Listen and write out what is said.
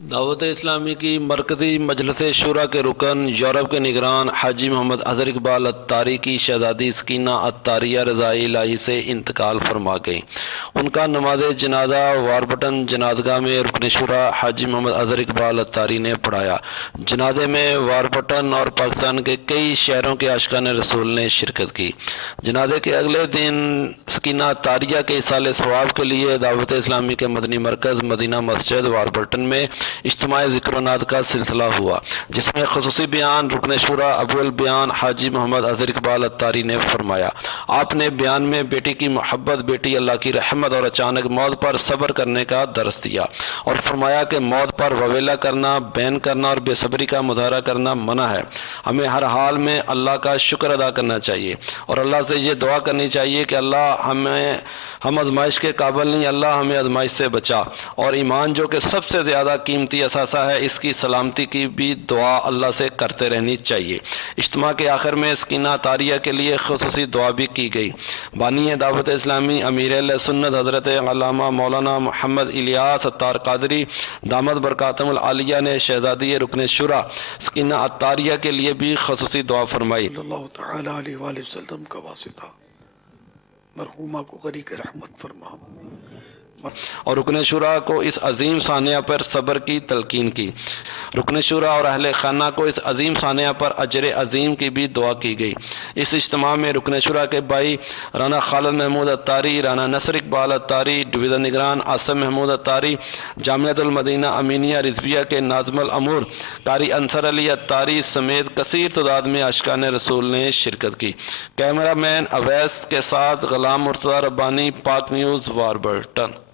دعوت اسلامی کی مرکزی مجلس شورا کے رکن یورپ کے نگران حاجی محمد اظہر اقبال اتاری کی شہزادی سکینہ اتاریہ رضائی الہی سے انتقال فرما گئیں۔ ان کا نماز جنازہ واربٹن جنازگاہ میں رکن شورا حاجی محمد اظہر اقبال اتاری نے پڑھایا۔ جنازے میں واربٹن اور پاکستان کے کئی شہروں کے عاشقان رسول نے شرکت کی۔ جنازے کے اگلے دن سکینہ اتاریہ کے ایصال ثواب کے لیے دعوت اسلامی کے مدنی مرکز مدینہ مسجد واربٹن میں اجتماع ذکر و نعت کا سلسلہ ہوا، جس میں خصوصی بیان رکن شورا ابو البیان حاجی محمد اظہر اقبال اتاری نے فرمایا۔ آپ نے بیان میں بیٹی کی محبت، بیٹی اللہ کی رحمت اور اچانک موت پر صبر کرنے کا درس دیا اور فرمایا کہ موت پر وویلا کرنا، بین کرنا اور بے صبری کا مظاہرہ کرنا منع ہے۔ ہمیں ہر حال میں اللہ کا شکر ادا کرنا چاہیے اور اللہ سے یہ دعا کرنی چاہیے کہ اللہ ہم آزمائش کے قابل نہیں، اللہ ہمیں آزمائش سے بچا، اور ایمان جو کہ سب سے زیادہ قیمتی اثاثہ ہے، اس کی سلامتی کی بھی دعا اللہ سے کرتے رہنی چاہیے۔ اجتماع کے آخر میں سکینہ اتاریہ کے لیے خصوصی دعا بھی کی گئی۔ بانی دعوت اسلامی امیر اہل سنت حضرت علامہ مولانا محمد الیاس اتار قادری دامت برکاتہم العالیہ نے شہزادی رکن شورا سکینہ اتاریہ کے لیے بھی خصوصی دعا فرمائی۔ اللہ تعالی علیہ وآلہ وسلم کا واسطہ مرحومہ کو غریق رحمت فرما اور رکن شورا کو اس عظیم سانحہ پر صبر کی تلقین کی۔ رکن شورا اور اہل خانہ کو اس عظیم سانحہ پر اجر عظیم کی بھی دعا کی گئی۔ اس اجتماع میں رکن شورا کے بھائی رانا خالد محمود اتاری، رانا نصر اقبال اتاری، ڈویژن نگران آصف محمود اتاری، جامعۃ المدینہ امینیہ رضویہ کے ناظم الامور قاری انصر علی اتاری سمیت کثیر تعداد میں عاشقان رسول نے شرکت کی۔ کیمرہ مین اویس کے ساتھ غلام مرتضی ربانی، پاک نیوز، واربٹن۔